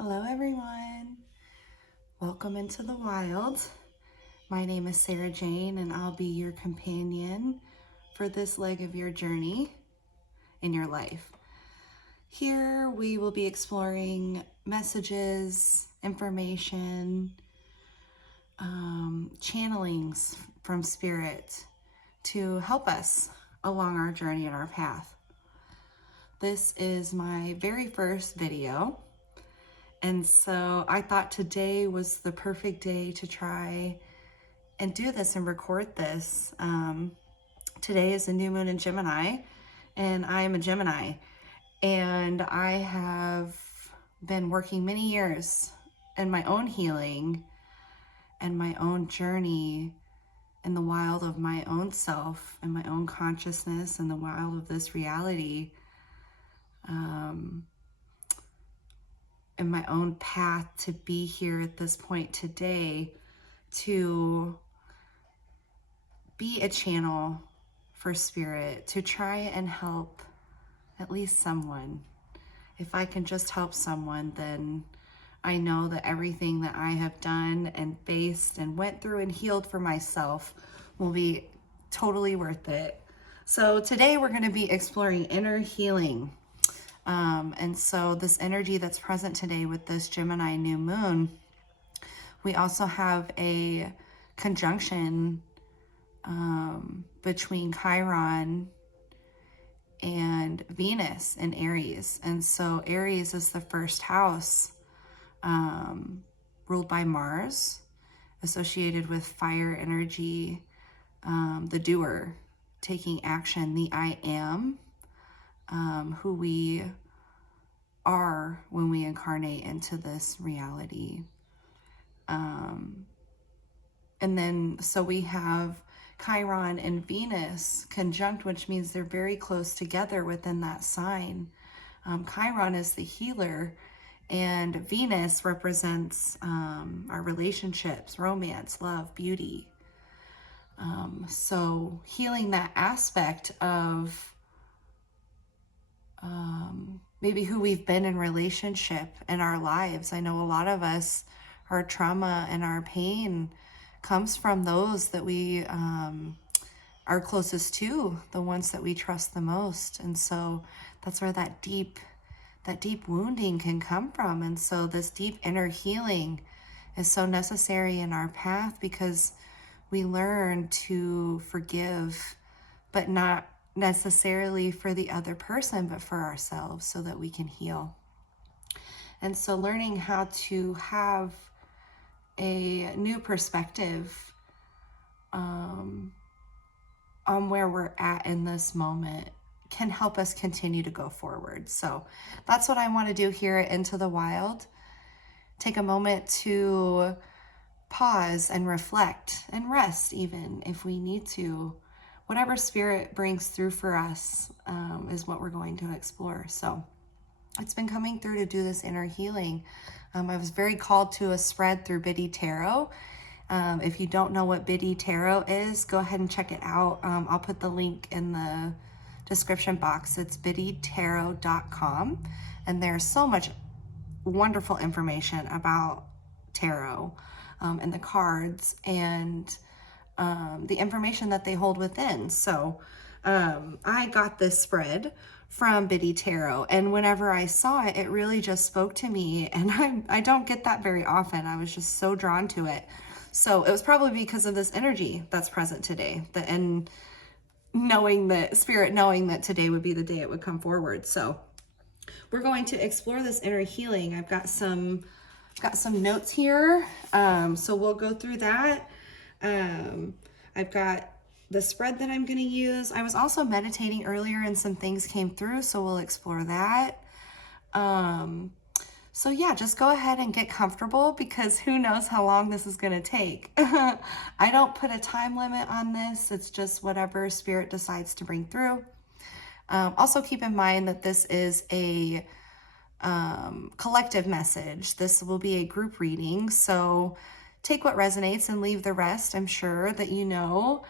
Hello everyone, welcome into the wild. My name is Sarah Jane and I'll be your companion for this leg of your journey in your life. Here we will be exploring messages, information, channelings from spirit to help us along our journey and our path. This is my very first video. And so I thought today was the perfect day to try and do this and record this. Today is a new moon in Gemini, and I am a Gemini. And I have been working many years in my own healing and my own journey in the wild of my own self and my own consciousness and the wild of this reality. In my own path to be here at this point today to be a channel for spirit, to try and help at least someone. If I can just help someone, then I know that everything that I have done and faced and went through and healed for myself will be totally worth it. So today we're going to be exploring inner healing. And so this energy that's present today with this Gemini new moon, we also have a conjunction between Chiron and Venus in Aries. And so Aries is the first house, ruled by Mars, associated with fire energy, the doer, taking action, the I am, who we are when we incarnate into this reality. And then, so we have Chiron and Venus conjunct, which means they're very close together within that sign. Chiron is the healer, and Venus represents our relationships, romance, love, beauty. So healing that aspect of maybe who we've been in relationship in our lives. I know a lot of us, our trauma and our pain comes from those that we are closest to, the ones that we trust the most. And so that's where that deep wounding can come from. And so this deep inner healing is so necessary in our path, because we learn to forgive, but not necessarily for the other person, but for ourselves, so that we can heal. And so learning how to have a new perspective on where we're at in this moment can help us continue to go forward. So that's what I want to do here at Into the Wild. Take a moment to pause and reflect and rest, even if we need to. Whatever spirit brings through for us is what we're going to explore. So it's been coming through to do this inner healing. I was very called to a spread through Biddy Tarot. If you don't know what Biddy Tarot is, go ahead and check it out. I'll put the link in the description box. It's biddytarot.com. And there's so much wonderful information about tarot and the cards and the information that they hold within. So I got this spread from Biddy Tarot, and whenever I saw it, it really just spoke to me, and I don't get that very often. I was just so drawn to it. So it was probably because of this energy that's present today, and knowing that spirit, knowing that today would be the day it would come forward. So we're going to explore this inner healing. I've got some notes here, so we'll go through that. I've got the spread that I'm going to use. I was also meditating earlier and some things came through, so we'll explore that. So yeah, just go ahead and get comfortable, because who knows how long this is going to take. I don't put a time limit on this. It's just whatever spirit decides to bring through. Also keep in mind that this is a collective message. This will be a group reading, so take what resonates and leave the rest. I'm sure that you know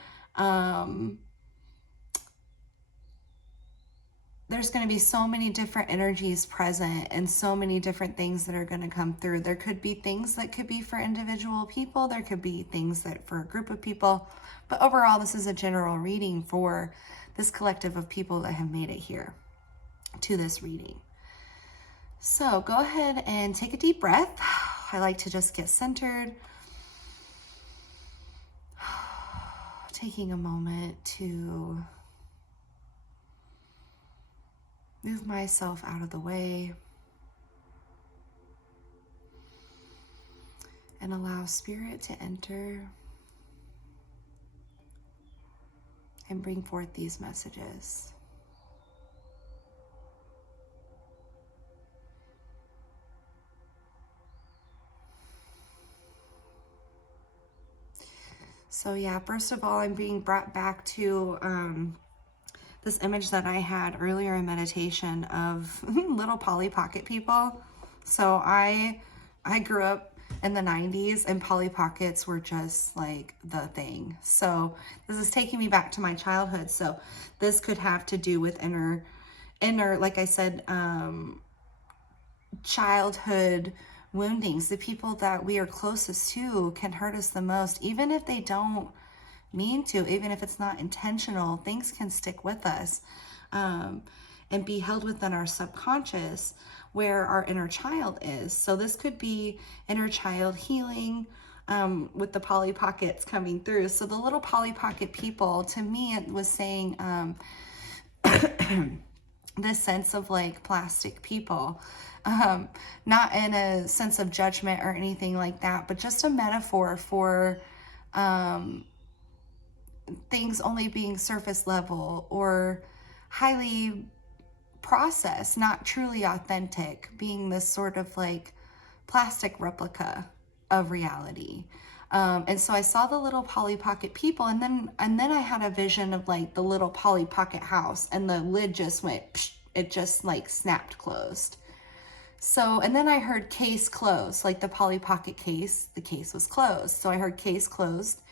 there's going to be so many different energies present and so many different things that are going to come through. There could be things that could be for individual people. There could be things that for a group of people. But overall, this is a general reading for this collective of people that have made it here to this reading. So go ahead and take a deep breath. I like to just get centered. Taking a moment to move myself out of the way and allow spirit to enter and bring forth these messages. So yeah, first of all, I'm being brought back to this image that I had earlier in meditation of little Polly Pocket people. So I grew up in the 90s and Polly Pockets were just like the thing. So this is taking me back to my childhood. So this could have to do with inner, like I said, childhood woundings. The people that we are closest to can hurt us the most, even if they don't mean to, even if it's not intentional. Things can stick with us and be held within our subconscious where our inner child is. So this could be inner child healing with the Polly Pockets coming through. So the little Polly Pocket people, to me, it was saying this sense of like plastic people. Not in a sense of judgment or anything like that, but just a metaphor for things only being surface level or highly processed, not truly authentic, being this sort of like plastic replica of reality. And so I saw the little Polly Pocket people, and then I had a vision of like the little Polly Pocket house, and the lid just went, psh, it just like snapped closed. So, and then I heard case closed, like the Polly Pocket case, the case was closed. So I heard case closed.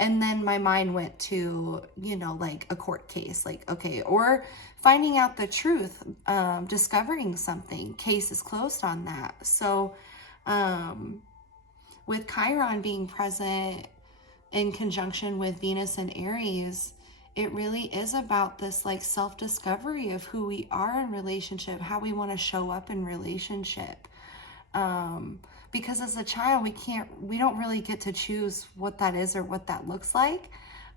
And then my mind went to, you know, like a court case, like, okay, or finding out the truth, discovering something, case is closed on that. So with Chiron being present in conjunction with Venus and Aries, it really is about this like self-discovery of who we are in relationship, how we want to show up in relationship. Because as a child, we don't really get to choose what that is or what that looks like.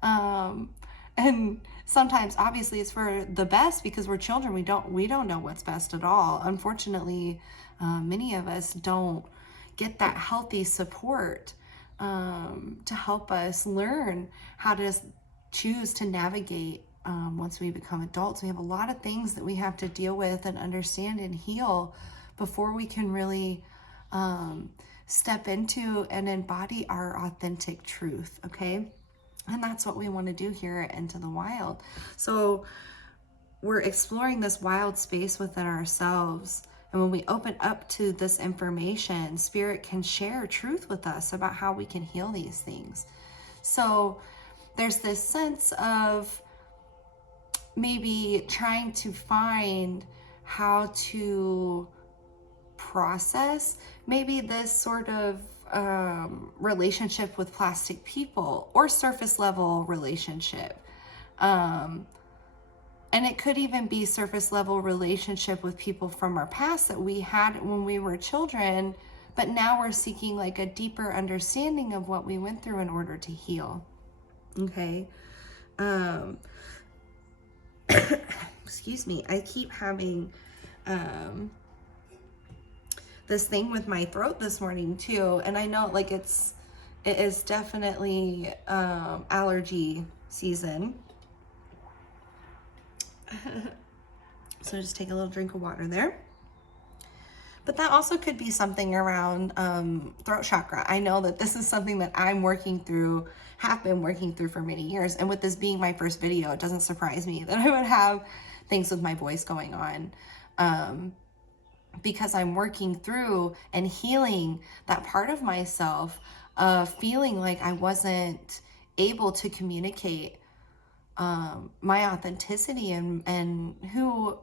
And sometimes obviously it's for the best because we're children. We don't know what's best at all. Unfortunately, many of us don't get that healthy support to help us learn how to choose to navigate once we become adults. We have a lot of things that we have to deal with and understand and heal before we can really step into and embody our authentic truth, okay? And that's what we want to do here at Into the Wild. So we're exploring this wild space within ourselves. And when we open up to this information, Spirit can share truth with us about how we can heal these things. So there's this sense of maybe trying to find how to process maybe this sort of relationship with plastic people or surface level relationship. And it could even be surface level relationship with people from our past that we had when we were children, but now we're seeking like a deeper understanding of what we went through in order to heal. Okay. Excuse me. I keep having this thing with my throat this morning too, and I know like it is definitely allergy season. So just take a little drink of water there. But that also could be something around throat chakra. I know that this is something that I'm working through, have been working through for many years. And with this being my first video, it doesn't surprise me that I would have things with my voice going on. Because I'm working through and healing that part of myself, feeling like I wasn't able to communicate my authenticity and who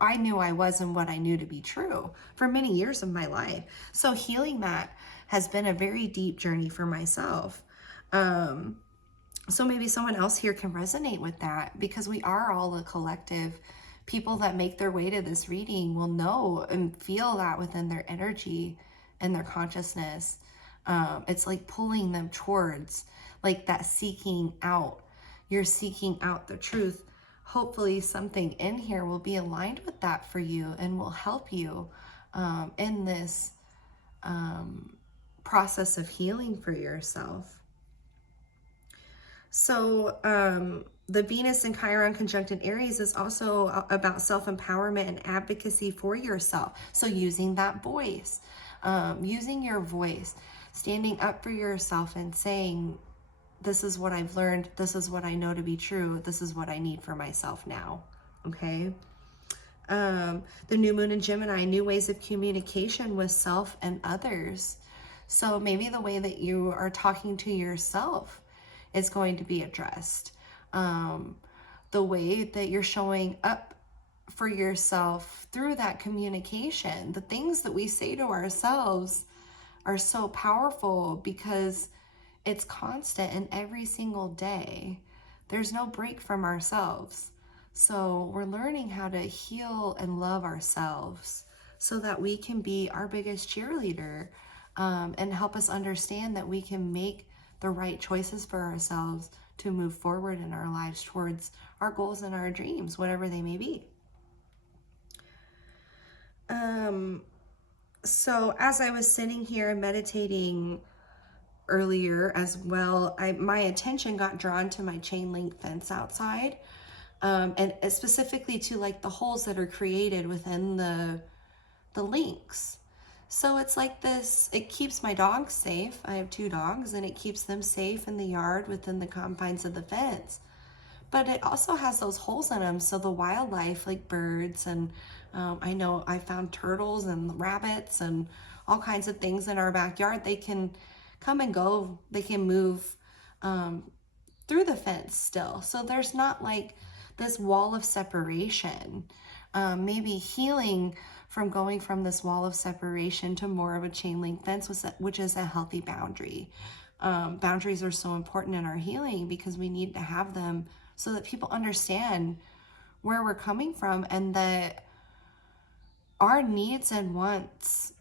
I knew I was and what I knew to be true for many years of my life. So healing that has been a very deep journey for myself. So maybe someone else here can resonate with that, because we are all a collective. People that make their way to this reading will know and feel that within their energy and their consciousness. It's like pulling them towards like that seeking out. You're seeking out the truth. Hopefully something in here will be aligned with that for you and will help you in this process of healing for yourself. So the Venus and Chiron conjunct in Aries is also about self-empowerment and advocacy for yourself. So using that voice, using your voice, standing up for yourself and saying, this is what I've learned, this is what I know to be true, this is what I need for myself now, okay? The new moon in Gemini, new ways of communication with self and others. So maybe the way that you are talking to yourself is going to be addressed. The way that you're showing up for yourself through that communication, the things that we say to ourselves are so powerful because it's constant and every single day. There's no break from ourselves. So we're learning how to heal and love ourselves so that we can be our biggest cheerleader, and help us understand that we can make the right choices for ourselves to move forward in our lives towards our goals and our dreams, whatever they may be. So as I was sitting here meditating earlier as well, my attention got drawn to my chain link fence outside, and specifically to like the holes that are created within the links. So it's like this, it keeps my dogs safe. I have 2 dogs, and it keeps them safe in the yard within the confines of the fence. But it also has those holes in them, so the wildlife, like birds, and I know I found turtles and rabbits and all kinds of things in our backyard, they can come and go, they can move through the fence still. So there's not like this wall of separation. Maybe healing from going from this wall of separation to more of a chain link fence, which is a healthy boundary. Boundaries are so important in our healing because we need to have them so that people understand where we're coming from and that our needs and wants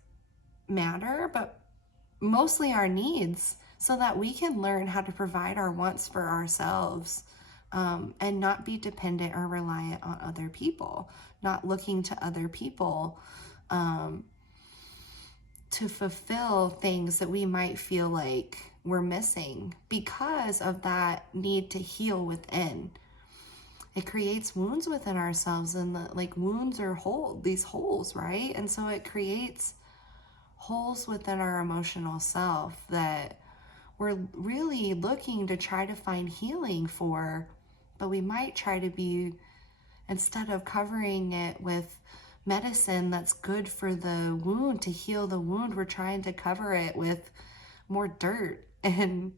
matter, but mostly our needs, so that we can learn how to provide our wants for ourselves, and not be dependent or reliant on other people, not looking to other people to fulfill things that we might feel like we're missing because of that need to heal within. It creates wounds within ourselves, and wounds are these holes, right? And so it creates holes within our emotional self that we're really looking to try to find healing for, but we might try to be, instead of covering it with medicine that's good for the wound, to heal the wound, we're trying to cover it with more dirt and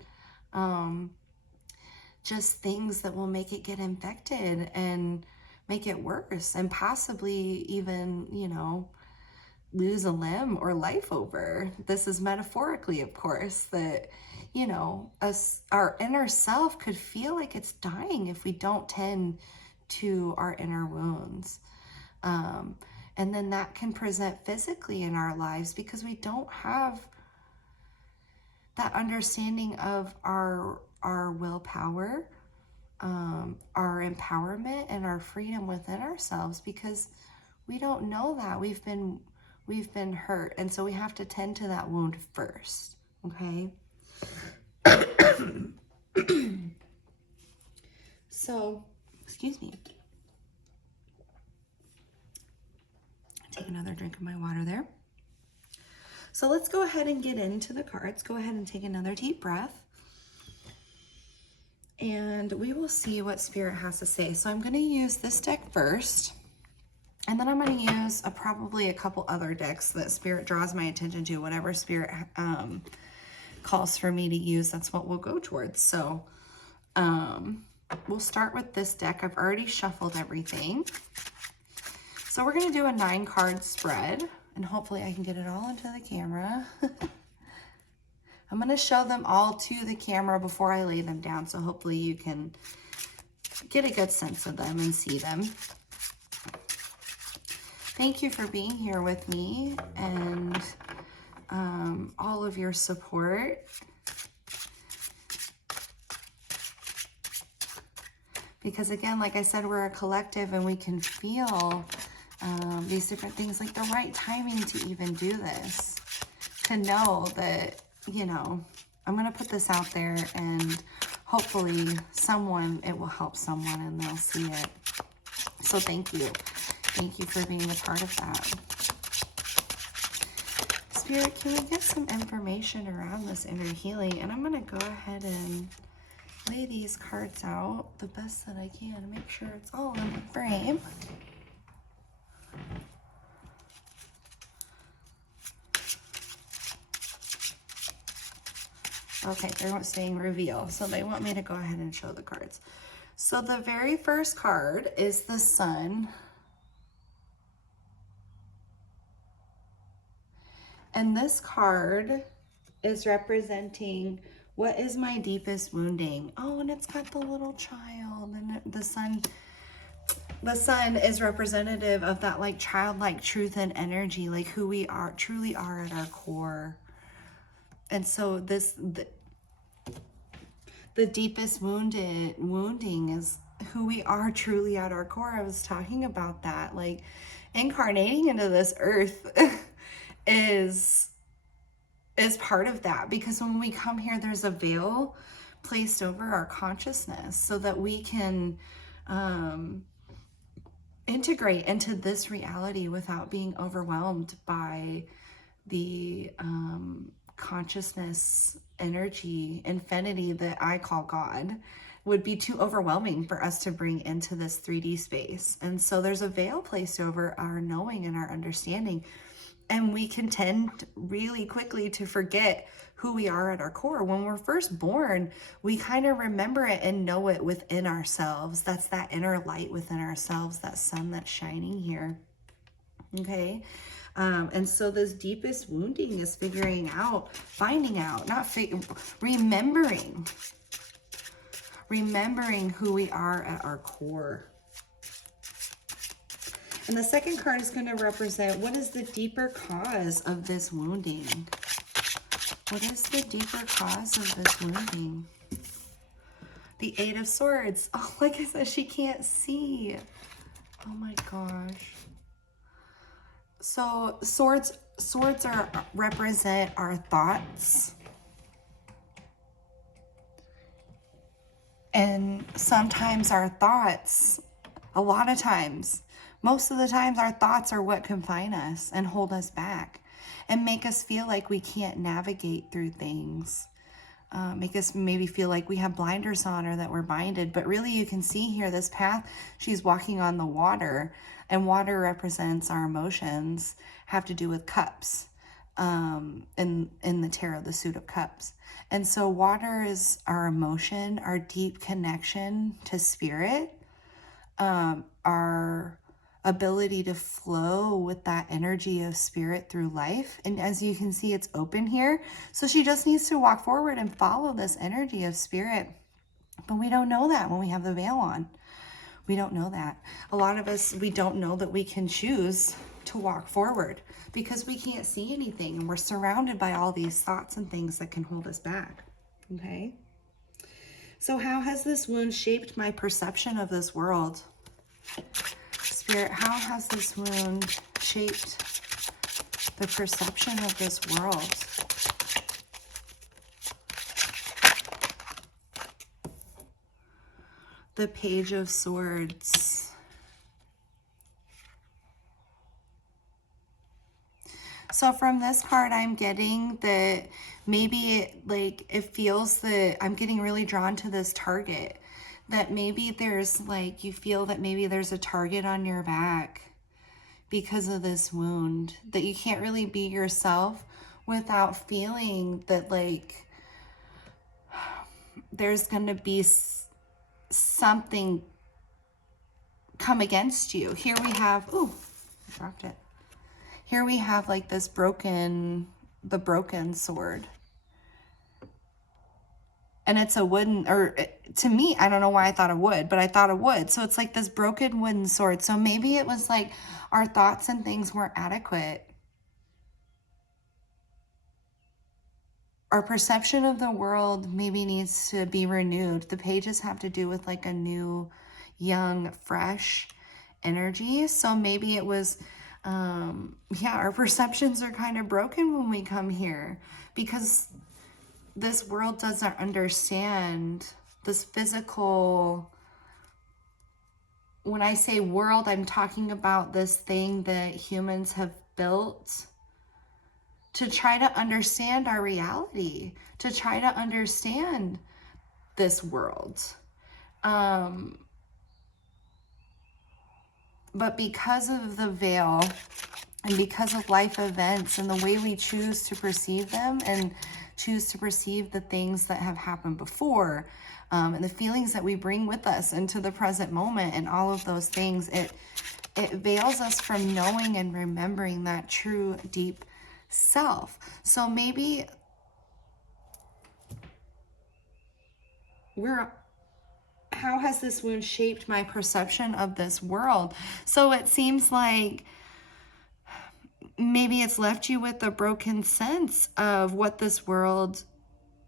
just things that will make it get infected and make it worse, and possibly even, lose a limb or life over. This is metaphorically, of course, that, our inner self could feel like it's dying if we don't tend to our inner wounds. And then that can present physically in our lives because we don't have that understanding of our willpower, our empowerment, and our freedom within ourselves, because we don't know that we've been hurt, and so we have to tend to that wound first. Okay. So, excuse me. Take another drink of my water there. So let's go ahead and get into the cards. Go ahead and take another deep breath. And we will see what Spirit has to say. So I'm going to use this deck first. And then I'm going to use probably a couple other decks that Spirit draws my attention to. Whatever Spirit calls for me to use, that's what we'll go towards. So we'll start with this deck. I've already shuffled everything. So So we're going to do a 9-card spread, and hopefully I can get it all into the camera. I'm going to show them all to the camera before I lay them down, so hopefully you can get a good sense of them and see them. Thank you for being here with me and all of your support. Because again, like I said, we're a collective and we can feel these different things, like the right timing to even do this. To know that, you know, I'm going to put this out there and hopefully it will help someone and they'll see it. So thank you. Thank you for being a part of that. Spirit, can we get some information around this inner healing? And I'm going to go ahead and lay these cards out the best that I can to make sure it's all in the frame. Okay, they're saying reveal, so they want me to go ahead and show the cards. So the very first card is the Sun. And this card is representing what is my deepest wounding. Oh, and it's got the little child, and the sun is representative of that like childlike truth and energy, like who we are, truly are at our core. And so the deepest wounding is who we are truly at our core. I was talking about that, like incarnating into this earth is part of that, because when we come here, there's a veil placed over our consciousness so that we can integrate into this reality without being overwhelmed by the consciousness energy, infinity that I call God. Would be too overwhelming for us to bring into this 3D space. And so there's a veil placed over our knowing and our understanding. And we can tend really quickly to forget who we are at our core. When we're first born, we kind of remember it and know it within ourselves. That's that inner light within ourselves, that sun that's shining here. Okay? And so this deepest wounding is finding out, remembering who we are at our core. And the second card is going to represent what is the deeper cause of this wounding. What is the deeper cause of this wounding? The 8 of Swords. Oh, like I said, she can't see. Oh my gosh. So swords represent our thoughts. And sometimes our thoughts, a lot of times, most of the times our thoughts are what confine us and hold us back and make us feel like we can't navigate through things. Make us maybe feel like we have blinders on or that we're blinded. But really you can see here this path, she's walking on the water, and water represents our emotions, have to do with cups in the tarot, the Suit of Cups. And so water is our emotion, our deep connection to spirit, our ability to flow with that energy of spirit through life. And as you can see, it's open here. So she just needs to walk forward and follow this energy of spirit. But we don't know that when we have the veil on. We don't know that. A lot of us, we don't know that we can choose to walk forward because we can't see anything. And we're surrounded by all these thoughts and things that can hold us back. Okay. So how has this wound shaped my perception of this world? Spirit, how has this wound shaped the perception of this world? The Page of Swords. So from this card, I'm getting that maybe it feels that I'm getting really drawn to this target. That maybe there's you feel that maybe there's a target on your back because of this wound. That you can't really be yourself without feeling that there's going to be something come against you. Here we have, dropped it. Here we have like this broken, the broken sword. And it's a wooden, or to me, I don't know why I thought of wood, but I thought of wood. So it's like this broken wooden sword. So maybe it was like our thoughts and things weren't adequate. Our perception of the world maybe needs to be renewed. The pages have to do with like a new, young, fresh energy. So maybe it was, yeah, our perceptions are kind of broken when we come here because this world doesn't understand this physical. When I say world, I'm talking about this thing that humans have built to try to understand our reality, to try to understand this world. But because of the veil and because of life events and the way we choose to perceive them and choose to perceive the things that have happened before, and the feelings that we bring with us into the present moment and all of those things, it veils us from knowing and remembering that true deep self. So maybe how has this wound shaped my perception of this world? So it seems like maybe it's left you with a broken sense of what this world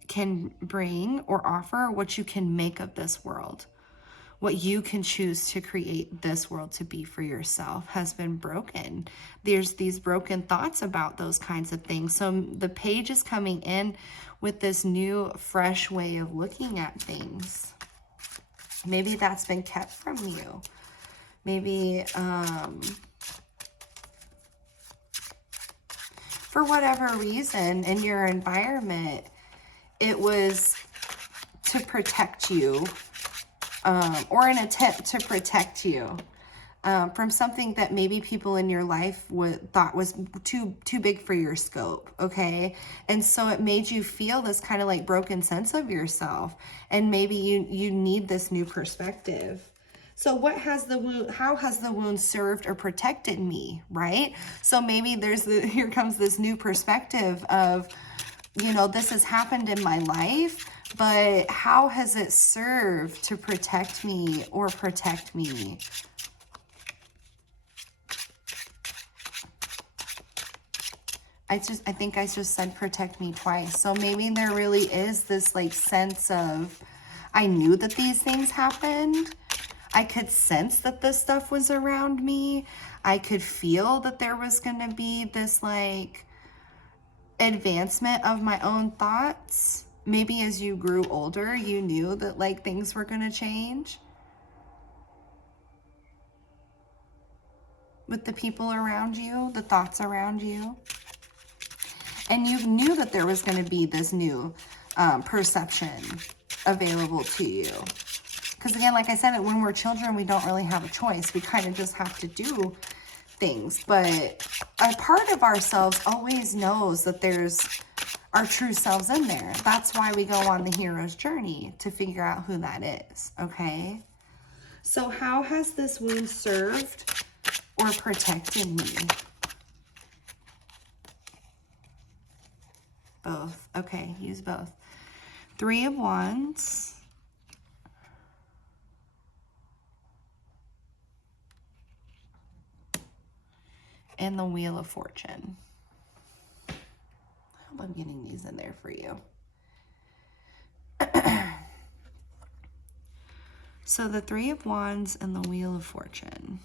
can bring or offer, what you can make of this world. What you can choose to create this world to be for yourself has been broken. There's these broken thoughts about those kinds of things. So the page is coming in with this new, fresh way of looking at things. Maybe that's been kept from you. Maybe for whatever reason in your environment, it was to protect you. Or an attempt to protect you from something that maybe people in your life thought was too big for your scope, okay? And so it made you feel this kind of like broken sense of yourself, and maybe you need this new perspective. So how has the wound served or protected me, right? So maybe here comes this new perspective of, this has happened in my life, but how has it served to protect me or protect me? I think I just said protect me twice. So maybe there really is this like sense of, I knew that these things happened. I could sense that this stuff was around me. I could feel that there was going to be this like advancement of my own thoughts. Maybe as you grew older, you knew that like things were going to change with the people around you, the thoughts around you. And you knew that there was going to be this new perception available to you. Because again, like I said, when we're children, we don't really have a choice. We kind of just have to do things. But a part of ourselves always knows that there's our true selves in there. That's why we go on the hero's journey, to figure out who that is, okay? So how has this wound served or protected me? Both. Okay, use both. 3 of Wands. And the Wheel of Fortune. I hope I'm getting these in there for you. So the 3 of Wands and the Wheel of Fortune.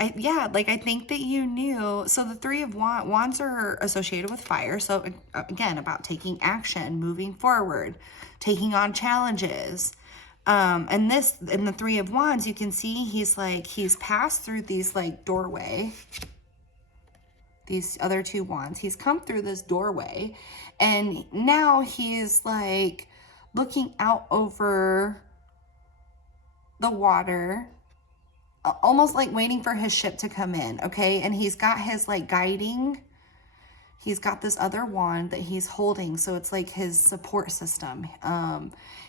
I think that you knew. So the 3 of Wands are associated with fire. So again, about taking action, moving forward, taking on challenges. And in the 3 of Wands, you can see he's passed through these like doorway. These other 2 wands. He's come through this doorway, and now he's like looking out over the water almost like waiting for his ship to come in, okay? And he's got his like guiding, he's got this other wand that he's holding, so it's like his support system,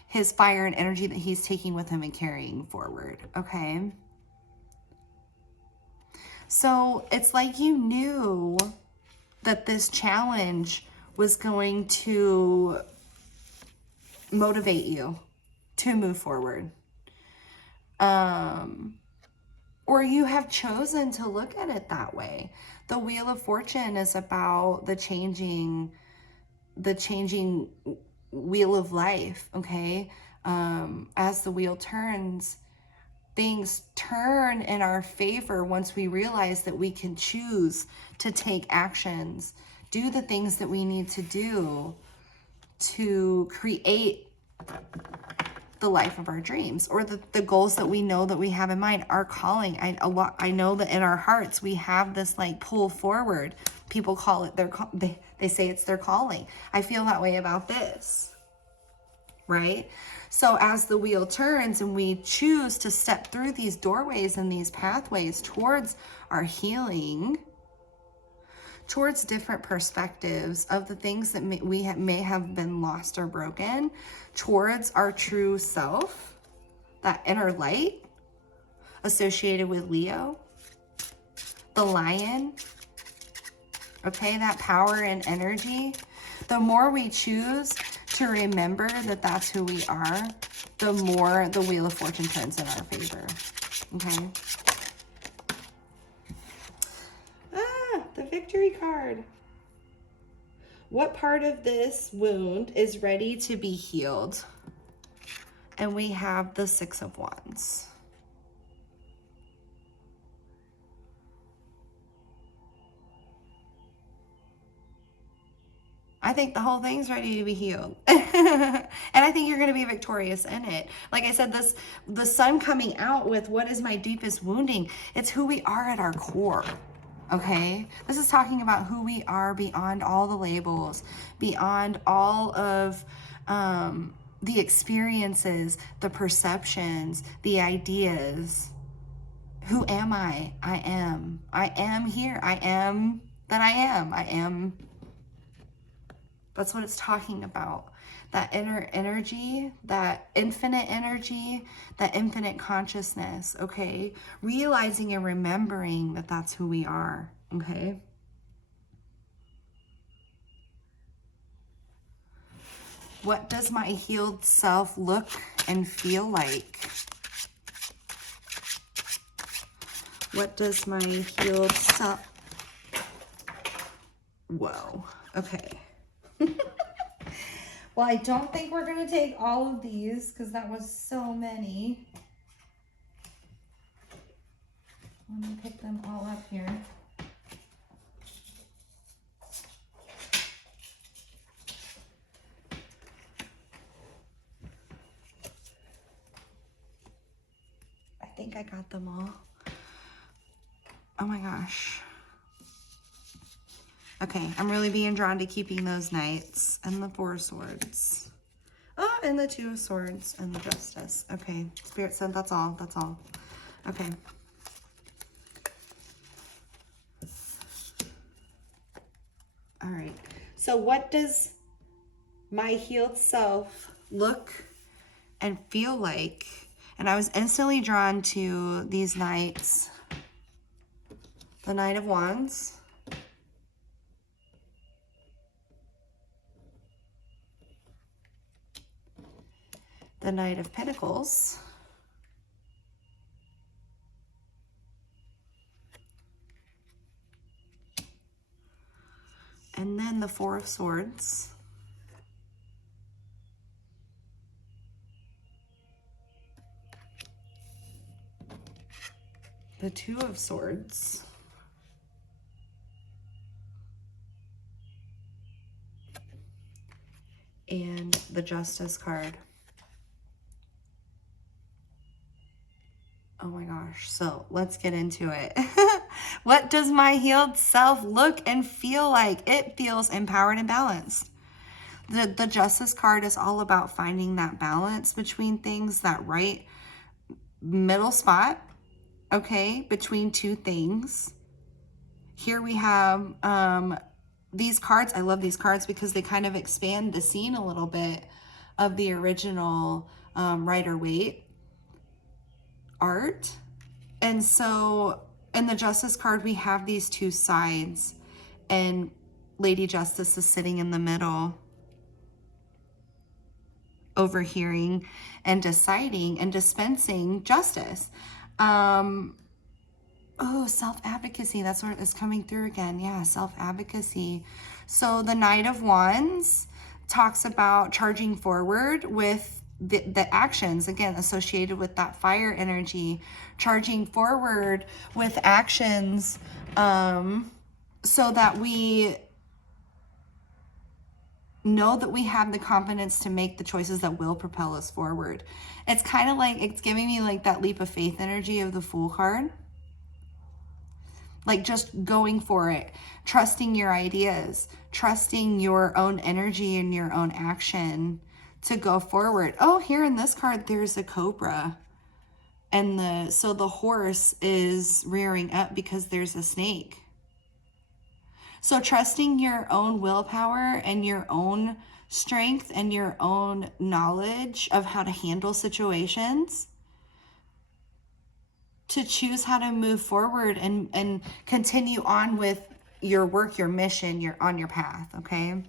his fire and energy that he's taking with him and carrying forward, okay? So it's like you knew that this challenge was going to motivate you to move forward. Or you have chosen to look at it that way. The Wheel of Fortune is about the changing wheel of life, okay? As the wheel turns, things turn in our favor once we realize that we can choose to take actions, do the things that we need to do to create the life of our dreams, or the goals that we know that we have in mind, our calling. I know that in our hearts we have this like pull forward. People call it they say it's their calling. I feel that way about this, right? So as the wheel turns and we choose to step through these doorways and these pathways towards our healing, towards different perspectives of the things that may have been lost or broken, towards our true self, that inner light associated with Leo, the lion, okay, that power and energy. The more we choose to remember that that's who we are, the more the Wheel of Fortune turns in our favor, okay? The Victory card. What part of this wound is ready to be healed? And we have the Six of Wands. I think the whole thing's ready to be healed. And I think you're going to be victorious in it. Like I said, the sun coming out with what is my deepest wounding, it's who we are at our core. Okay, this is talking about who we are beyond all the labels, beyond all of the experiences, the perceptions, the ideas. Who am I? I am. I am here. I am that I am. I am. That's what it's talking about. That inner energy, that infinite energy, that infinite consciousness, okay? Realizing and remembering that that's who we are, okay? What does my healed self look and feel like? What does my healed self... Whoa, okay. Well, I don't think we're going to take all of these because that was so many. Let me pick them all up here. I think I got them all. Oh my gosh. Okay, I'm really being drawn to keeping those knights and the Four of Swords. Oh, and the Two of Swords and the Justice. Okay, Spirit said that's all. That's all. Okay. All right. So what does my healed self look and feel like? And I was instantly drawn to these knights. The Knight of Wands. The Knight of Pentacles, and then the Four of Swords, the Two of Swords, and the Justice card. Oh my gosh, so let's get into it. What does my healed self look and feel like? It feels empowered and balanced. The Justice card is all about finding that balance between things, that right middle spot, okay, between two things. Here we have these cards. I love these cards because they kind of expand the scene a little bit of the original Rider-Waite art. And so in the Justice card, we have these two sides, and Lady Justice is sitting in the middle, overhearing and deciding and dispensing justice. Oh, self-advocacy. That's what is coming through again. Yeah, self-advocacy. So the Knight of Wands talks about charging forward with the actions, again, associated with that fire energy, charging forward with actions so that we know that we have the confidence to make the choices that will propel us forward. It's kind of like, it's giving me like that leap of faith energy of the Fool card. Like just going for it, trusting your ideas, trusting your own energy and your own action to go forward. Oh, here in this card, there's a cobra. And so the horse is rearing up because there's a snake. So trusting your own willpower and your own strength and your own knowledge of how to handle situations to choose how to move forward and continue on with your work, your mission, you're on your path, okay?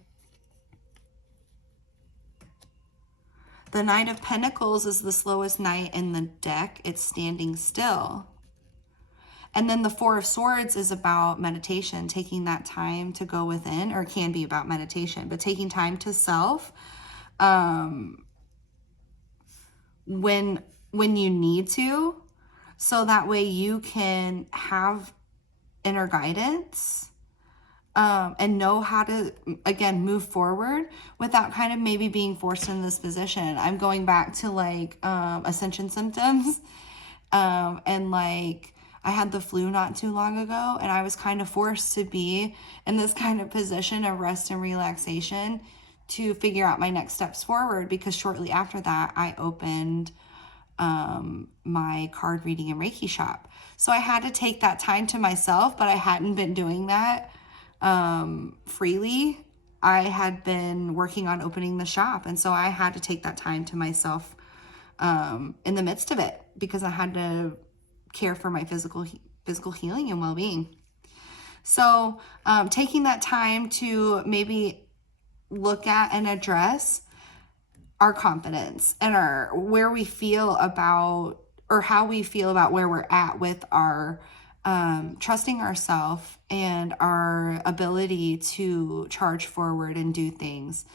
The Knight of Pentacles is the slowest knight in the deck. It's standing still. And then the Four of Swords is about meditation, taking that time to go within, or it can be about meditation, but taking time to self when you need to, so that way you can have inner guidance and know how to, again, move forward without kind of maybe being forced in this position. I'm going back to like ascension symptoms and like I had the flu not too long ago, and I was kind of forced to be in this kind of position of rest and relaxation to figure out my next steps forward, because shortly after that, I opened my card reading and Reiki shop. So I had to take that time to myself, but I hadn't been doing that freely. I had been working on opening the shop, and so I had to take that time to myself in the midst of it, because I had to care for my physical healing and well-being. So taking that time to maybe look at and address our confidence and where we feel about, or how we feel about where we're at with our trusting ourselves and our ability to charge forward and do things.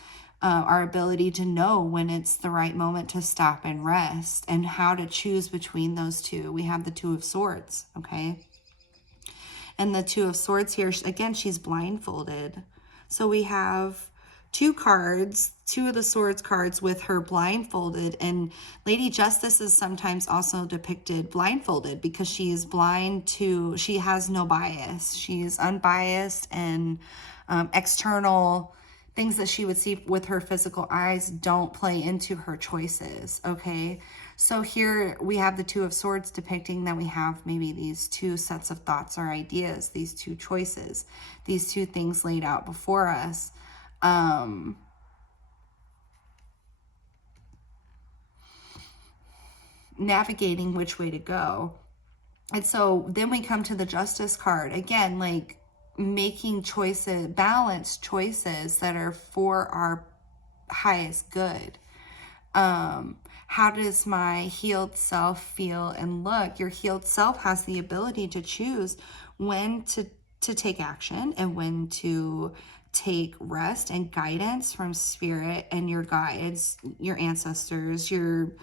Our ability to know when it's the right moment to stop and rest, and how to choose between those two. We have the Two of Swords, okay? And the Two of Swords here, again, she's blindfolded. So we have two cards, Two of the Swords cards with her blindfolded, and Lady Justice is sometimes also depicted blindfolded because she is blind to, she has no bias. She's unbiased, and external things that she would see with her physical eyes don't play into her choices, okay? So here we have the Two of Swords depicting that we have maybe these two sets of thoughts or ideas, these two choices, these two things laid out before us. Navigating which way to go. And so then we come to the Justice card. Again, like making choices, balanced choices that are for our highest good. How does my healed self feel and look? Your healed self has the ability to choose when to take action and when to take rest and guidance from spirit and your guides, your ancestors, your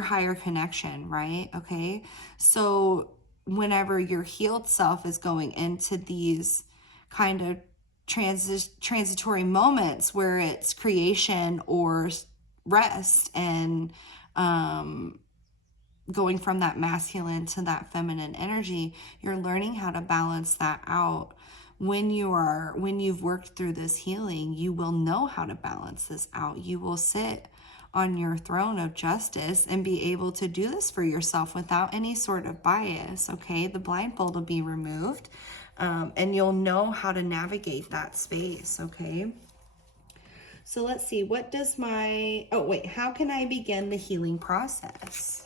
higher connection, right? Okay. So whenever your healed self is going into these kind of transitory moments where it's creation or rest, and going from that masculine to that feminine energy, you're learning how to balance that out. When you've worked through this healing, you will know how to balance this out. You will sit on your throne of justice and be able to do this for yourself without any sort of bias, okay? The blindfold will be removed, and you'll know how to navigate that space, okay? So let's see, what does how can I begin the healing process?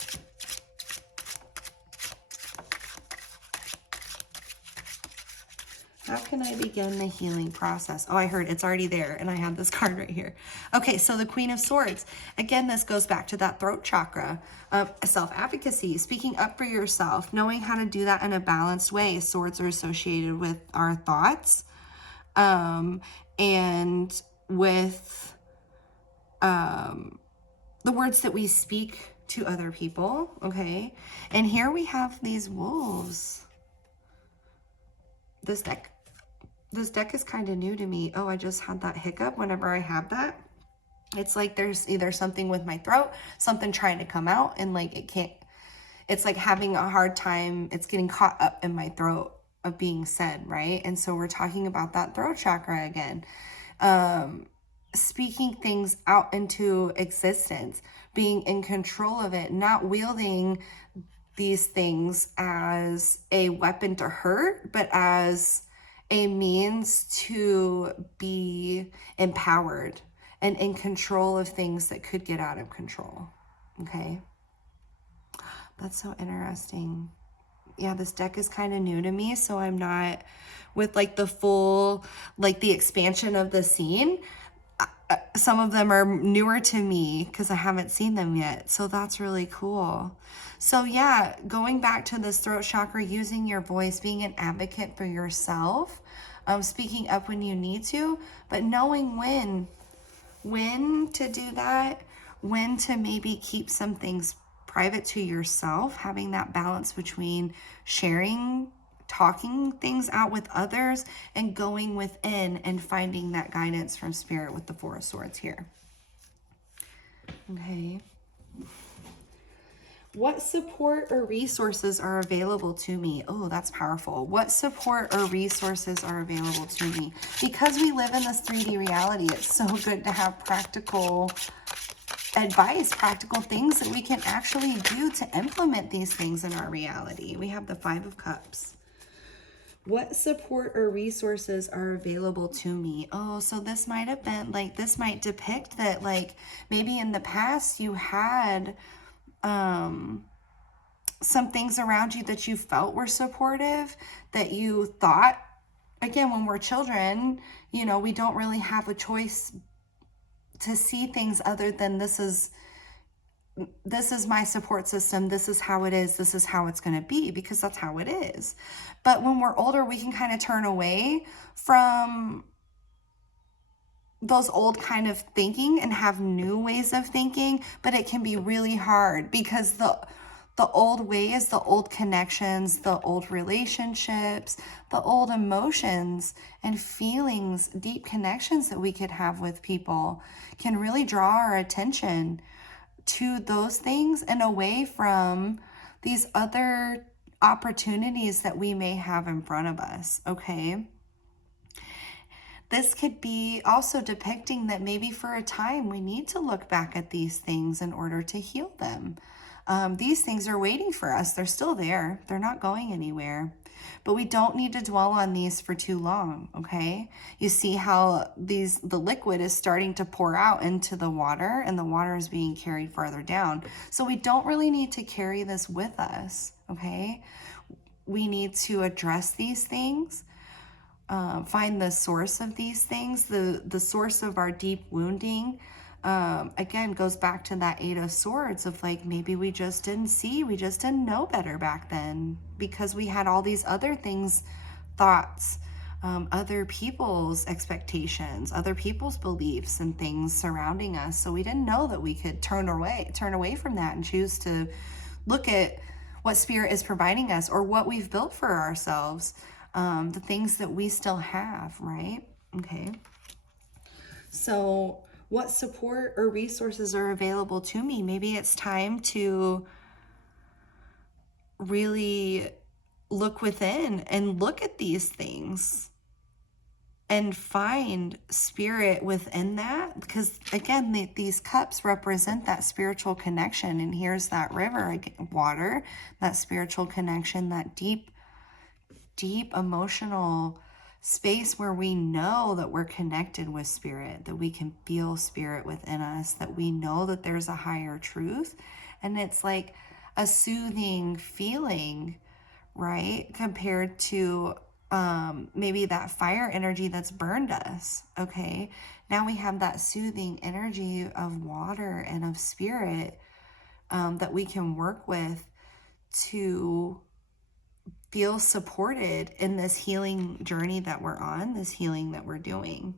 How can I begin the healing process? Oh, I heard it's already there, and I have this card right here. Okay, so the Queen of Swords. Again, this goes back to that throat chakra, self-advocacy, speaking up for yourself, knowing how to do that in a balanced way. Swords are associated with our thoughts, and with the words that we speak to other people, okay? And here we have these wolves. This deck is kind of new to me. Oh, I just had that hiccup whenever I have that. It's like there's either something with my throat, something trying to come out, and like it can't, it's like having a hard time, it's getting caught up in my throat of being said, right? And so we're talking about that throat chakra again. Speaking things out into existence, being in control of it, not wielding these things as a weapon to hurt, but as a means to be empowered and in control of things that could get out of control, okay? That's so interesting. Yeah, this deck is kind of new to me, so I'm not with like the full, like the expansion of the scene. Some of them are newer to me because I haven't seen them yet. So that's really cool. So yeah, going back to this throat chakra, using your voice, being an advocate for yourself, speaking up when you need to, but knowing when to do that, when to maybe keep some things private to yourself, having that balance between sharing, talking things out with others, and going within and finding that guidance from spirit with the Four of Swords here. Okay. What support or resources are available to me? Oh, that's powerful. What support or resources are available to me? Because we live in this 3D reality, it's so good to have practical advice, practical things that we can actually do to implement these things in our reality. We have the Five of Cups. What support or resources are available to me? Oh, so this might have been like, this might depict that like maybe in the past you had some things around you that you felt were supportive, that you thought, again, when we're children, you know, we don't really have a choice to see things other than this is my support system, this is how it is, this is how it's going to be, because that's how it is. But when we're older, we can kind of turn away from those old kind of thinking and have new ways of thinking, but it can be really hard because the old ways, the old connections, the old relationships, the old emotions and feelings, deep connections that we could have with people can really draw our attention to those things and away from these other opportunities that we may have in front of us, okay? This could be also depicting that maybe for a time we need to look back at these things in order to heal them. These things are waiting for us. They're still there. They're not going anywhere. But we don't need to dwell on these for too long, okay? You see how the liquid is starting to pour out into the water, and the water is being carried farther down. So we don't really need to carry this with us, okay? We need to address these things, find the source of these things, the source of our deep wounding. Again, goes back to that Eight of Swords of like, maybe we just didn't see, we just didn't know better back then because we had all these other things, thoughts, other people's expectations, other people's beliefs and things surrounding us. So we didn't know that we could turn away from that and choose to look at what spirit is providing us or what we've built for ourselves, the things that we still have, right? Okay. So what support or resources are available to me? Maybe it's time to really look within and look at these things and find spirit within that, because again, these cups represent that spiritual connection. And here's that river, water, that spiritual connection, that deep emotional space where we know that we're connected with spirit, that we can feel spirit within us, that we know that there's a higher truth. And it's like a soothing feeling, right? Compared to maybe that fire energy that's burned us. Okay. Now we have that soothing energy of water and of spirit that we can work with to feel supported in this healing journey that we're on, this healing that we're doing.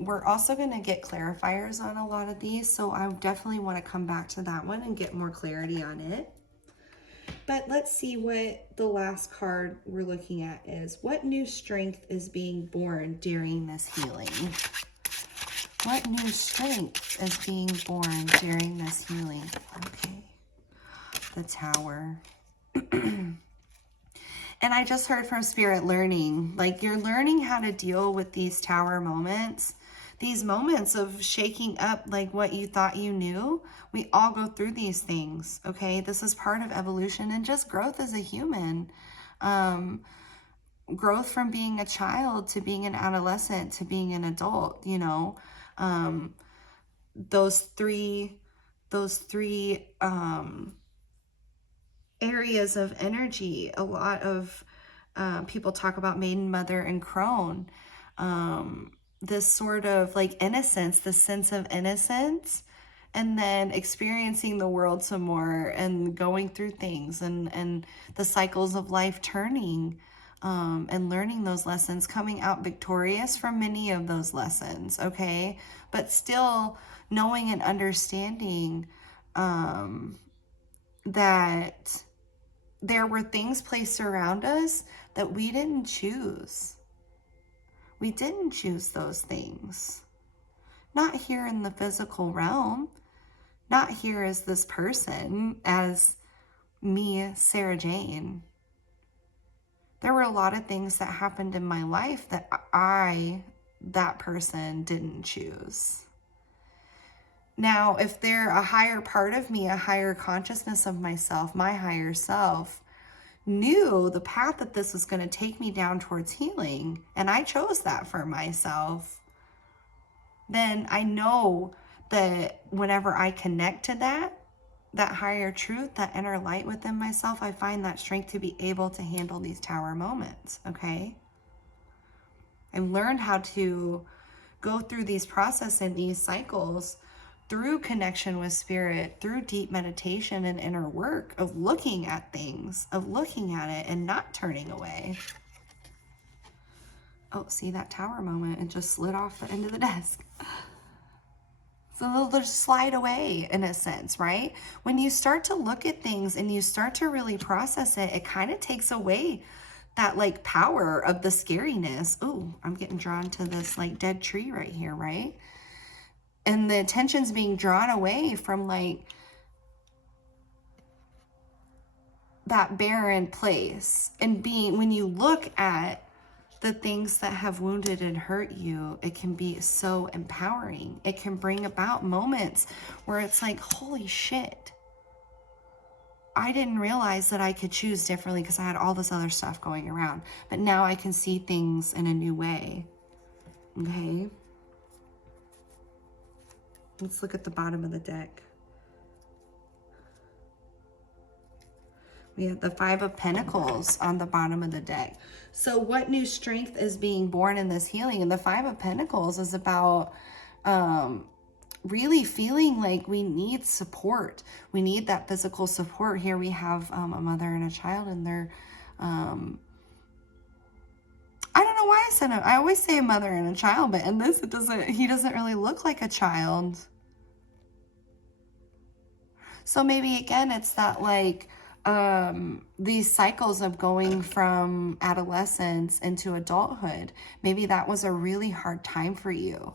We're also gonna get clarifiers on a lot of these, so I definitely want to come back to that one and get more clarity on it. But let's see what the last card we're looking at is. What new strength is being born during this healing? What new strength is being born during this healing? Okay. The Tower. And I just heard from Spirit learning, like you're learning how to deal with these Tower moments, these moments of shaking up like what you thought you knew. We all go through these things, okay? This is part of evolution and just growth as a human. Growth from being a child to being an adolescent to being an adult, you know. Those three areas of energy. A lot of people talk about maiden, mother, and crone. This sort of like innocence, this sense of innocence, and then experiencing the world some more and going through things and the cycles of life turning, and learning those lessons, coming out victorious from many of those lessons, okay? But still knowing and understanding that there were things placed around us that we didn't choose. We didn't choose those things. Not here in the physical realm. Not here as this person, as me, Sarah Jane. There were a lot of things that happened in my life that that person, didn't choose. Now, if they're a higher part of me, a higher consciousness of myself, my higher self, knew the path that this was going to take me down towards healing, and I chose that for myself, then I know that whenever I connect to that higher truth, that inner light within myself, I find that strength to be able to handle these Tower moments, okay? I've learned how to go through these processes and these cycles through connection with spirit, through deep meditation and inner work of looking at things, of looking at it and not turning away. Oh, see that Tower moment? It just slid off the end of the desk. So they'll just slide away in a sense, right? When you start to look at things and you start to really process it, it kind of takes away that like power of the scariness. Oh, I'm getting drawn to this like dead tree right here, right? And the attention's being drawn away from like that barren place. And when you look at the things that have wounded and hurt you, it can be so empowering. It can bring about moments where it's like, holy shit, I didn't realize that I could choose differently because I had all this other stuff going around. But now I can see things in a new way. Okay. Let's look at the bottom of the deck. We have the Five of Pentacles on the bottom of the deck. So what new strength is being born in this healing? And the Five of Pentacles is about really feeling like we need support. We need that physical support. Here we have a mother and a child, and they're, I don't know why I said it. I always say a mother and a child, but in this, he doesn't really look like a child. So maybe again, it's that like, these cycles of going from adolescence into adulthood. Maybe that was a really hard time for you.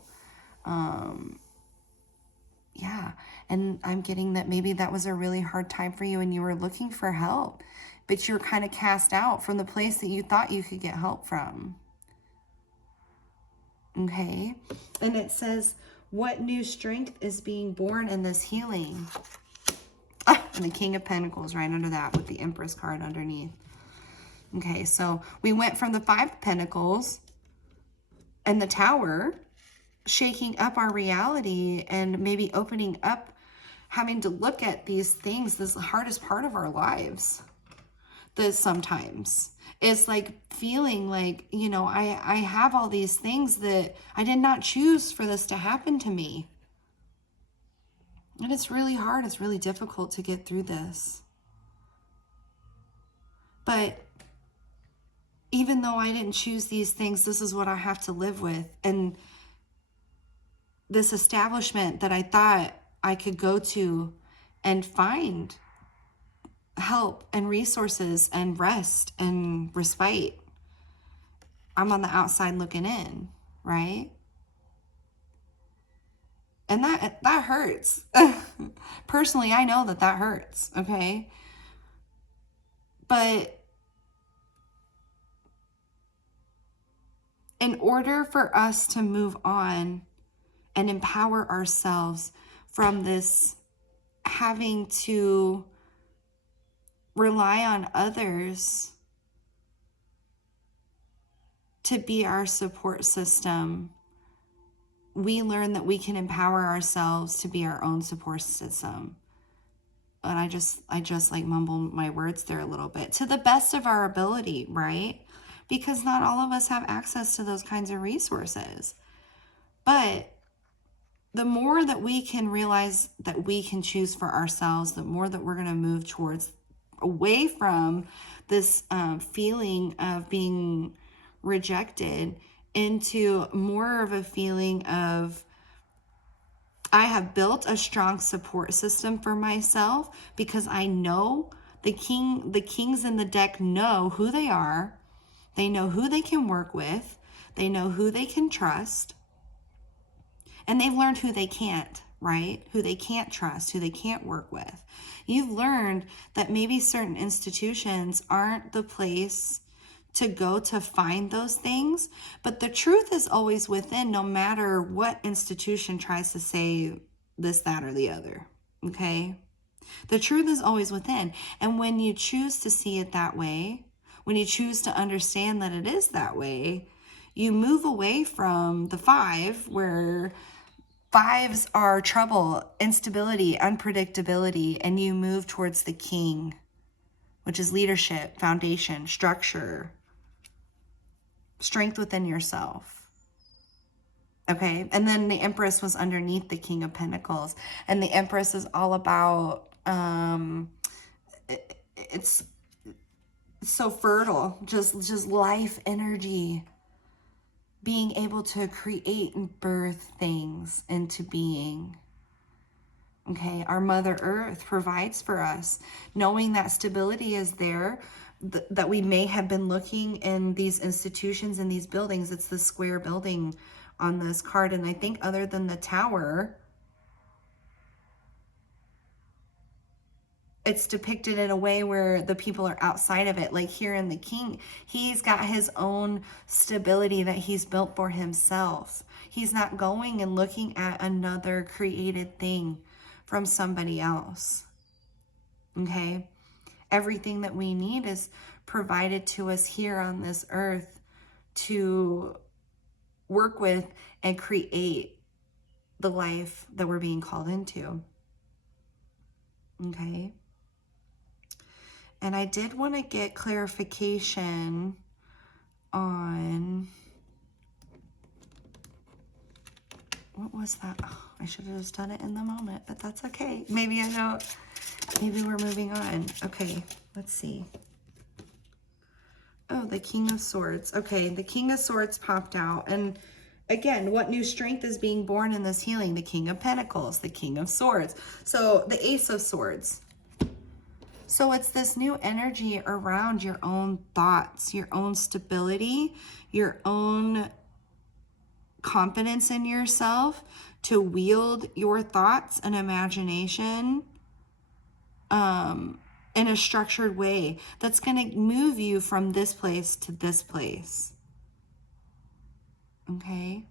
Yeah. And I'm getting that maybe that was a really hard time for you and you were looking for help, but you're kind of cast out from the place that you thought you could get help from. Okay. And it says, what new strength is being born in this healing? And the King of Pentacles right under that with the Empress card underneath. Okay, so we went from the Five of Pentacles and the Tower, shaking up our reality and maybe opening up, having to look at these things, this is the hardest part of our lives. That sometimes it's like feeling like, you know, I have all these things that I did not choose for this to happen to me. And it's really hard. It's really difficult to get through this. But even though I didn't choose these things, this is what I have to live with. And this establishment that I thought I could go to and find help and resources and rest and respite, I'm on the outside looking in, right? And that hurts. Personally, I know that hurts, okay? But in order for us to move on and empower ourselves from this having to rely on others to be our support system, we learn that we can empower ourselves to be our own support system. And I just like mumble my words there a little bit. To the best of our ability, right? Because not all of us have access to those kinds of resources. But the more that we can realize that we can choose for ourselves, the more that we're going to move towards away from this feeling of being rejected into more of a feeling of, I have built a strong support system for myself because I know the kings in the deck know who they are. They know who they can work with. They know who they can trust. And they've learned who they can't, right? Who they can't trust, who they can't work with. You've learned that maybe certain institutions aren't the place to go to find those things, but the truth is always within, no matter what institution tries to say this, that, or the other, okay? The truth is always within. And when you choose to see it that way, when you choose to understand that it is that way, you move away from the five, where fives are trouble, instability, unpredictability, and you move towards the king, which is leadership, foundation, structure, strength within yourself. Okay, and then the Empress was underneath the King of Pentacles, and the Empress is all about it's so fertile, just life energy, being able to create and birth things into being. Okay, our Mother Earth provides for us, knowing that stability is there, that we may have been looking in these institutions, in these buildings. It's the square building on this card. And I think other than the Tower, it's depicted in a way where the people are outside of it. Like here in the King, he's got his own stability that he's built for himself. He's not going and looking at another created thing from somebody else. Okay? Everything that we need is provided to us here on this earth to work with and create the life that we're being called into. Okay? And I did want to get clarification on, what was that? Oh, I should have just done it in the moment, but that's okay. Maybe I don't. Maybe we're moving on. Okay, let's see. Oh, the King of Swords. Okay, the King of Swords popped out. And again, what new strength is being born in this healing? The King of Pentacles, the King of Swords. So the Ace of Swords. So it's this new energy around your own thoughts, your own stability, your own confidence in yourself to wield your thoughts and imagination in a structured way that's going to move you from this place to this place. Okay?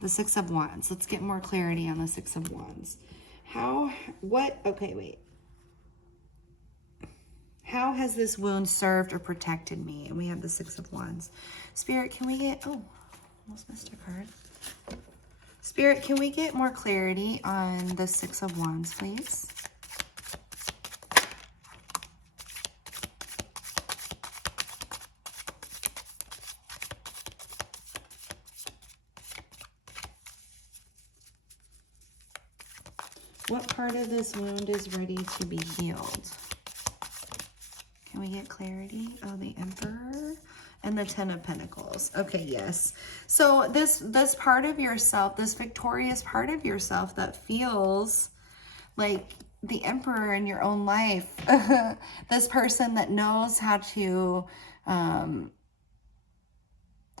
The Six of Wands. Let's get more clarity on the Six of Wands. Okay, wait. How has this wound served or protected me? And we have the Six of Wands. Spirit, can we get, oh, almost missed a card. Spirit, can we get more clarity on the Six of Wands, please? What part of this wound is ready to be healed? Can we get clarity? Oh, the Emperor and the Ten of Pentacles. Okay, yes. So this part of yourself, this victorious part of yourself that feels like the Emperor in your own life, this person that knows how to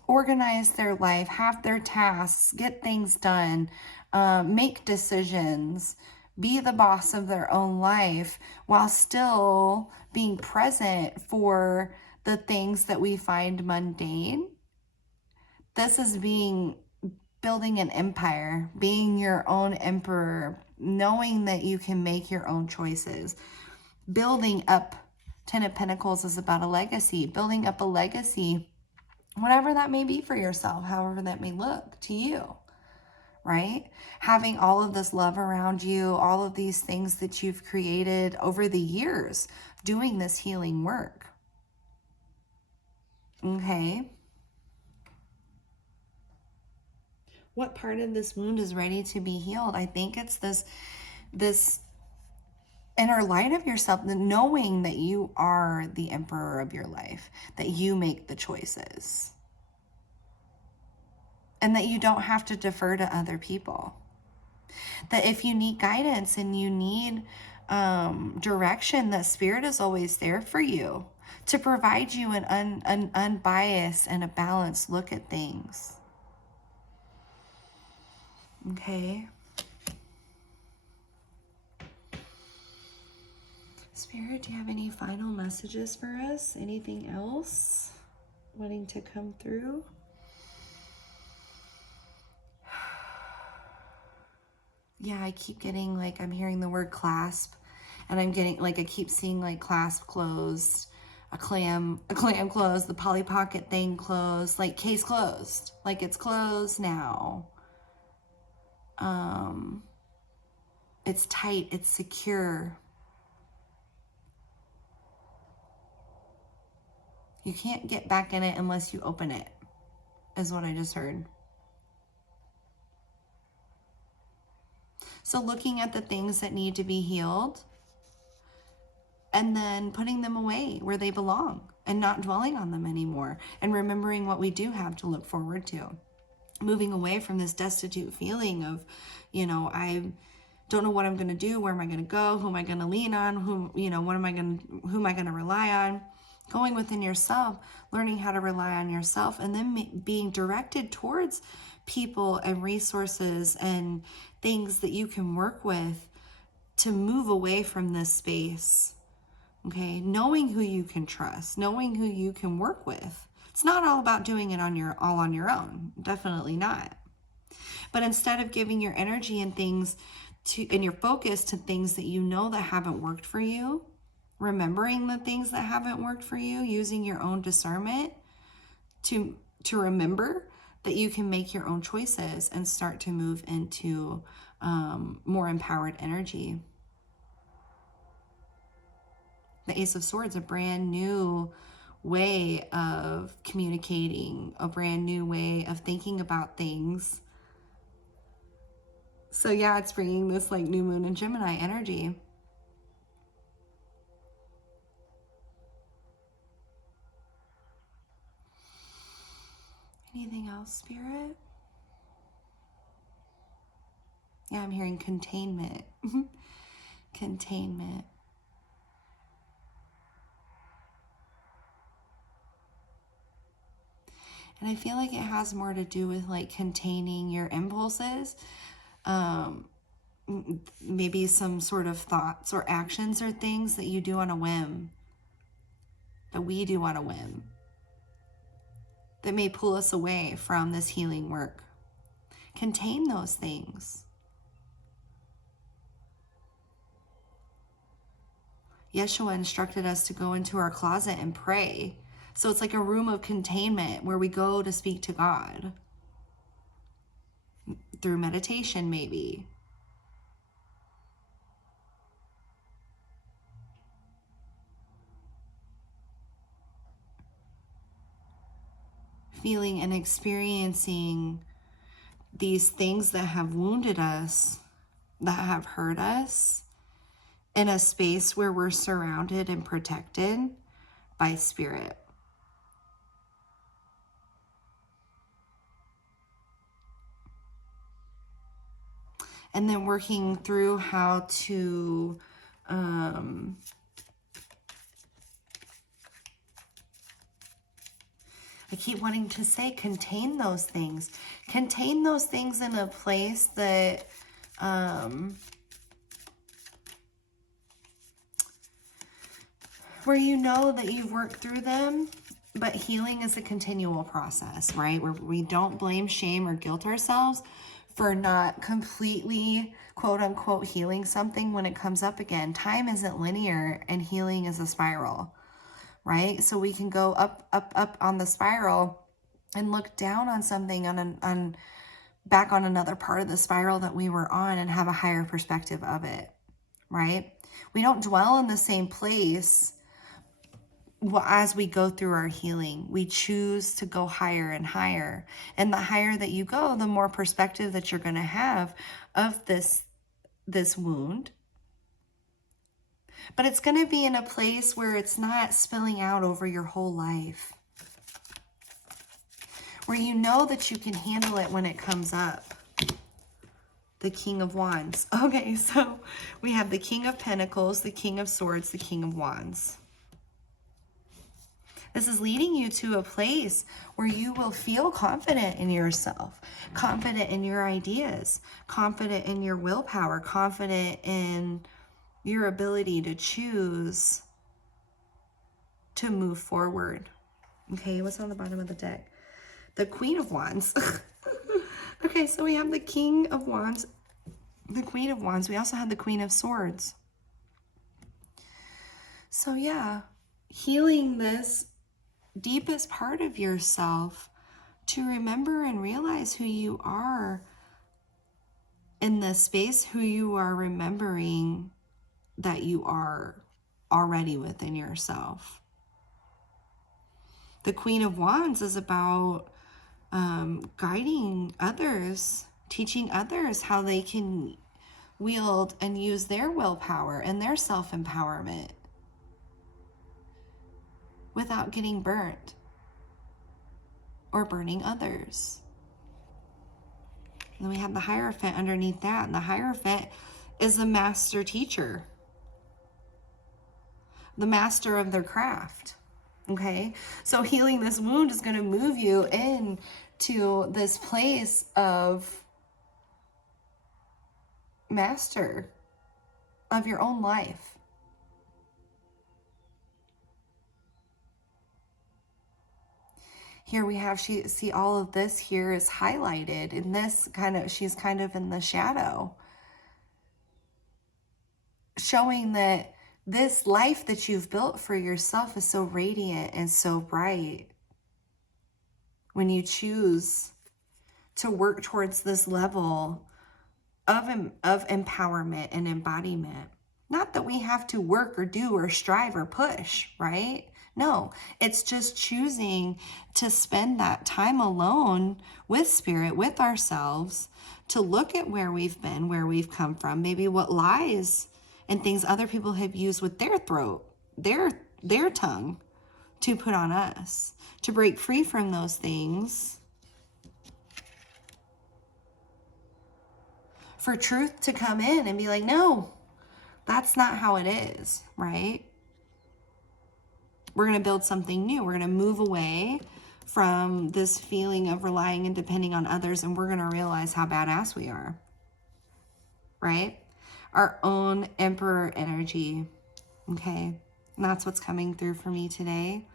organize their life, have their tasks, get things done, make decisions, be the boss of their own life while still being present for the things that we find mundane. This is building an empire, being your own emperor, knowing that you can make your own choices. Building up, Ten of Pentacles is about a legacy, building up a legacy, whatever that may be for yourself, however that may look to you. Right? Having all of this love around you, all of these things that you've created over the years, doing this healing work. Okay. What part of this wound is ready to be healed? I think it's this inner light of yourself, the knowing that you are the emperor of your life, that you make the choices. And that you don't have to defer to other people. That if you need guidance and you need direction, that Spirit is always there for you to provide you an unbiased and a balanced look at things. Okay. Spirit, do you have any final messages for us? Anything else wanting to come through? Yeah, I keep getting like, I'm hearing the word clasp, and I'm getting like, I keep seeing like clasp closed, a clam closed, the Polly Pocket thing closed, like case closed, like it's closed now. It's tight, it's secure. You can't get back in it unless you open it, is what I just heard. So looking at the things that need to be healed and then putting them away where they belong and not dwelling on them anymore and remembering what we do have to look forward to. Moving away from this destitute feeling of, you know, I don't know what I'm going to do. Where am I going to go? Who am I going to lean on? Who am I going to rely on? Going within yourself, learning how to rely on yourself, and then being directed towards people and resources and things that you can work with to move away from this space. Okay, knowing who you can trust, knowing who you can work with. It's not all about doing it all on your own. Definitely not. But instead of giving your energy and your focus to things that you know that haven't worked for you, remembering the things that haven't worked for you, using your own discernment to remember that you can make your own choices and start to move into more empowered energy. The Ace of Swords, a brand new way of communicating, a brand new way of thinking about things. So yeah, it's bringing this like new moon and Gemini energy. Anything else, Spirit? Yeah, I'm hearing containment. Containment. And I feel like it has more to do with like containing your impulses. Maybe some sort of thoughts or actions or things that you do on a whim, that we do on a whim, that may pull us away from this healing work. Contain those things. Yeshua instructed us to go into our closet and pray. So it's like a room of containment where we go to speak to God. Through meditation, maybe. Feeling and experiencing these things that have wounded us, that have hurt us, in a space where we're surrounded and protected by spirit. And then working through how to I keep wanting to say contain those things. Contain those things in a place that where you know that you've worked through them, but healing is a continual process, right? Where we don't blame, shame, or guilt ourselves for not completely, quote unquote, healing something when it comes up again. Time isn't linear and healing is a spiral, right? So we can go up, up, up on the spiral and look down on something back on another part of the spiral that we were on and have a higher perspective of it, right? We don't dwell in the same place as we go through our healing. We choose to go higher and higher. And the higher that you go, the more perspective that you're going to have of this wound. But it's going to be in a place where it's not spilling out over your whole life. Where you know that you can handle it when it comes up. The King of Wands. Okay, so we have the King of Pentacles, the King of Swords, the King of Wands. This is leading you to a place where you will feel confident in yourself, confident in your ideas, confident in your willpower, confident in your ability to choose to move forward. Okay, what's on the bottom of the deck? The Queen of Wands. Okay, so we have the King of Wands, the Queen of Wands. We also have the Queen of Swords. So yeah, healing this deepest part of yourself to remember and realize who you are in this space, who you are remembering that you are already within yourself. The Queen of Wands is about guiding others, teaching others how they can wield and use their willpower and their self-empowerment without getting burnt or burning others. And then we have the Hierophant underneath that. And the Hierophant is the master teacher, the master of their craft. Okay, so healing this wound is going to move you into this place of master of your own life. Here we have, see all of this here is highlighted in this she's kind of in the shadow, showing that this life that you've built for yourself is so radiant and so bright when you choose to work towards this level of empowerment and embodiment. Not that we have to work or do or strive or push, right? No, it's just choosing to spend that time alone with spirit, with ourselves, to look at where we've been, where we've come from, maybe what lies and things other people have used with their throat, their tongue to put on us, to break free from those things, for truth to come in and be like, no, that's not how it is, right? We're going to build something new. We're going to move away from this feeling of relying and depending on others, and we're going to realize how badass we are, right? Our own emperor energy, okay? And that's what's coming through for me today.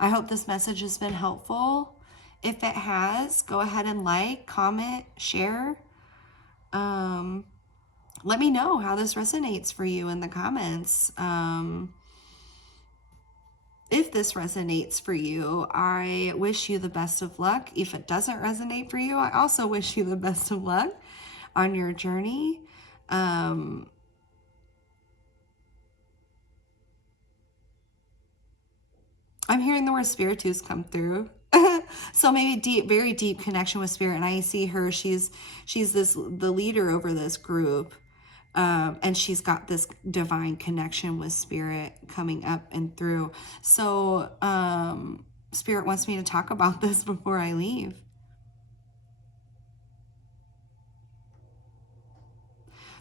I hope this message has been helpful. If it has, go ahead and like, comment, share. Let me know how this resonates for you in the comments. If this resonates for you, I wish you the best of luck. If it doesn't resonate for you, I also wish you the best of luck on your journey. I'm hearing the word spiritus come through. So maybe deep, very deep connection with spirit. And I see her, she's the leader over this group. And she's got this divine connection with spirit coming up and through. So spirit wants me to talk about this before I leave.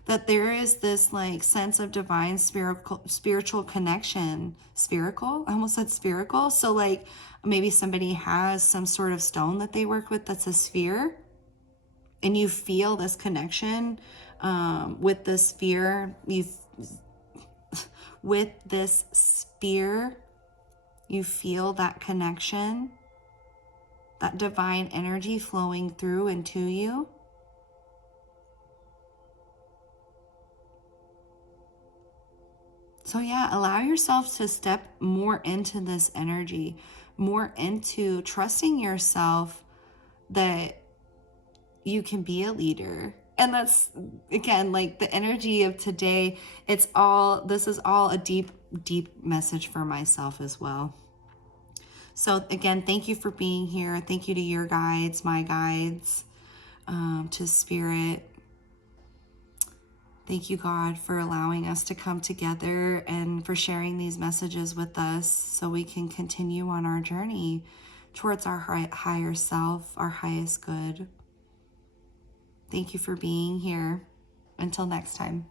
That there is this like sense of divine spiritual connection. Spherical? I almost said spherical. So like maybe somebody has some sort of stone that they work with that's a sphere, and you feel this connection with this sphere. With this sphere, you feel that connection, that divine energy flowing through and to you. So yeah, allow yourself to step more into this energy, more into trusting yourself that you can be a leader. And that's, again, like the energy of today, this is all a deep, deep message for myself as well. So again, thank you for being here. Thank you to your guides, my guides, to spirit. Thank you, God, for allowing us to come together and for sharing these messages with us so we can continue on our journey towards our higher self, our highest good. Thank you for being here. Until next time.